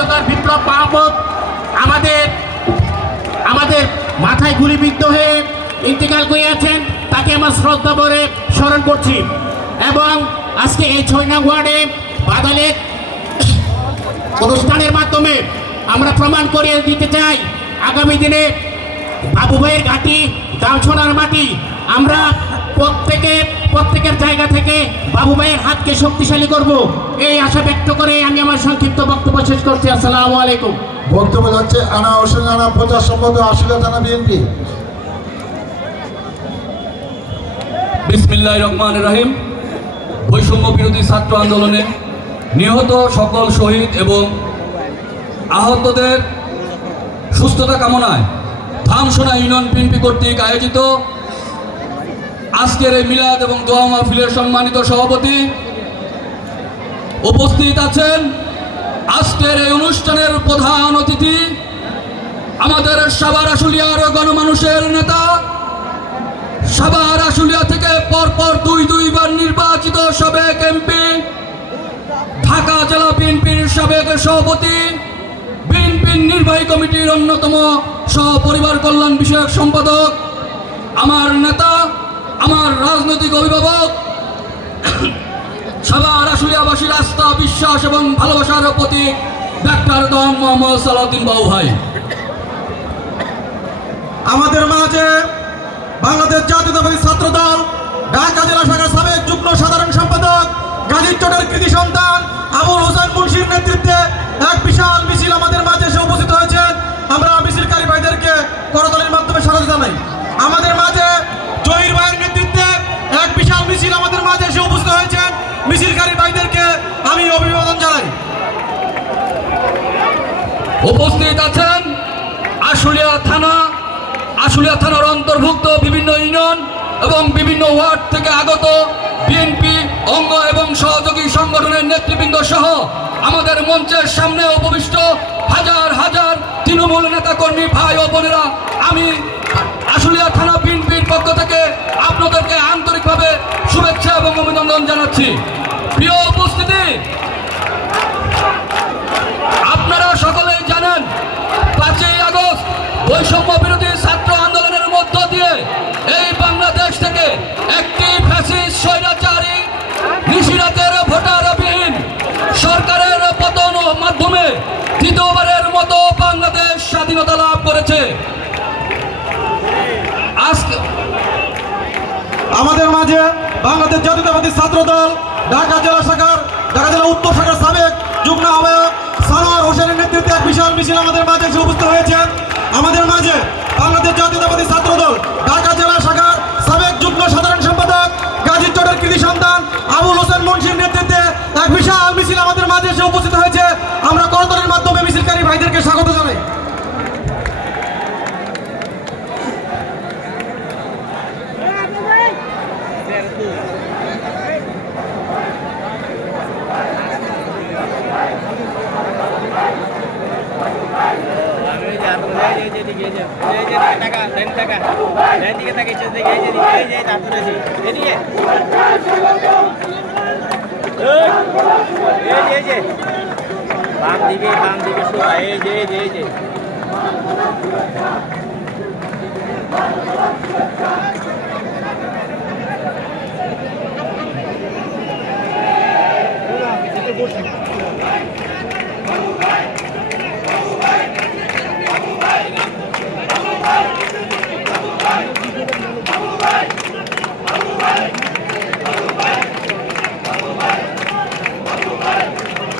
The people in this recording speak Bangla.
খন্দকার বিপ্লব মাহমুদ আমাদের আমাদের মাথায় গুলিবিদ্ধ হয়ে ইন্তেকাল করিয়াছেন, তাকে আমার শ্রদ্ধা ভরে স্মরণ করছি। এবং আজকে এই 6 নং ওয়ার্ডে বাদালের অনুষ্ঠানের মাধ্যমে আমরা প্রমাণ করিয়ে দিতে চাই, আগামী দিনে বাবু ভাইয়ের ঘাঁটি দামছড়ার মাটি। আমরা প্রত্যেকের জায়গা থেকে বাবু ভাইয়ের হাতকে শক্তিশালী করব, এই আশা ব্যক্ত করে আমি আমার সংক্ষিপ্ত বক্তব্য শেষ করছি। আসসালামু আলাইকুম। বক্তব্য যাচ্ছে আনা হোসেন আনা, প্রচার সম্পাদক আশুলিয়া থানা বিএনপি। বিসমিল্লাহির রহমানির রহিম। বৈষম্য বিরোধী ছাত্র আন্দোলনে নিহত সকল শহীদ এবং আহতদের সুস্থতা কামনায় ধামসোনা ইউনিয়ন বিএনপি কর্তৃক আয়োজিত আজকের এই মিলাদ এবং দোয়া মাহফিলের সম্মানিত সভাপতি উপস্থিত আছেন। আজকের এই অনুষ্ঠানের প্রধান অতিথি আমাদের সাভার আশুলিয়ার গণমানুষের নেতা, সাভার আশুলিয়া থেকে পরপর দুইবার নির্বাচিত সাবেক এমপি, ঢাকা জেলা বিএনপির সাবেক সভাপতি, বিএনপির নির্বাহী কমিটির অন্যতম সহপরিবার কল্যাণ বিষয়ক সম্পাদক, আমার নেতা, আমার রাজনৈতিক অভিভাবক, সাভার আশুলিয়াবাসীর আস্থা, বিশ্বাস এবং ভালোবাসার প্রতীক ডাক্তার দম মোহাম্মদ সালাউদ্দিন বাবু ভাই। আমাদের মাঝে বাংলাদেশ জাতীয়তাবাদী ছাত্র দল ঢাকা জেলা শাখার সাবেক যুগ্ম সাধারণ সম্পাদক, গাজীর চটের কৃতি সন্তান আবুল হোসেন মুন্সির নেতৃত্বে এক বিশাল মিছিল আমাদের মাঝে এসে উপস্থিত হয়েছেন। আমরা মিছিলকারী ভাইদেরকে করতালির মাধ্যমে স্বাগত জানাই। আমাদের মাঝে জহির ভাইয়ের নেতৃত্বে এক বিশাল মিছিল আমাদের মাঝে এসে উপস্থিত হয়েছেন। মিছিলকারী ভাইদেরকে আমি অভিবাদন জানাই। উপস্থিত আছেন আশুলিয়া থানার অন্তর্ভুক্ত বিভিন্ন ইউনিয়ন এবং বিভিন্ন ওয়ার্ড থেকে আগত বিএনপি অঙ্গ এবং সহযোগী সংগঠনের নেতৃবৃন্দ সহ আমাদের মঞ্চের সামনে উপবিষ্ট হাজার হাজার তৃণমূল নেতাকর্মী ভাই ও বোনেরা, আমি আশুলিয়া থানা বিএনপির পক্ষ থেকে আপনাদেরকে আন্তরিকভাবে শুভেচ্ছা এবং অভিনন্দন জানাচ্ছি। প্রিয় উপস্থিতি, আপনারা সকলেই জানেন 5ই আগস্ট বৈষম্য বিরোধী ছাত্র আন্দোলনের মধ্য দিয়ে এই বাংলাদেশ থেকে একটি ফ্যাসিস্ট স্বৈরাচারী নিশিরাতের ভোটারবিহীন সরকারের পতন মাধ্যমে দ্বিতীয়বারের মতো বাংলাদেশ স্বাধীনতা লাভ করেছে। আজকে আমাদের মাঝে বাংলাদেশ জাতীয়তাবাদী ছাত্র দল ঢাকা জেলা উত্তর শাখার সাবেক যুগ্ম আহ্বায়ক সানোয়ার হোসেনের নেতৃত্বে এক বিশাল মিছিল আমাদের মাঝে এসে উপস্থিত হয়েছেন। আমাদের মাঝে বাংলাদেশ জাতীয়তাবাদী ছাত্র দল ঢাকা জেলা শাখার সাবেক যুগ্ম সাধারণ সম্পাদক, গাজীর চটের কৃতি সন্তান আবুল হোসেন মুন্সির নেতৃত্বে এক বিশাল মিছিল আমাদের মাঝে এসে উপস্থিত হয়েছে। আমরা করতালির মাধ্যমে মিছিলকারী ভাইদেরকে স্বাগত জানাই। বাম দিকে শোয়া, এই যে বসে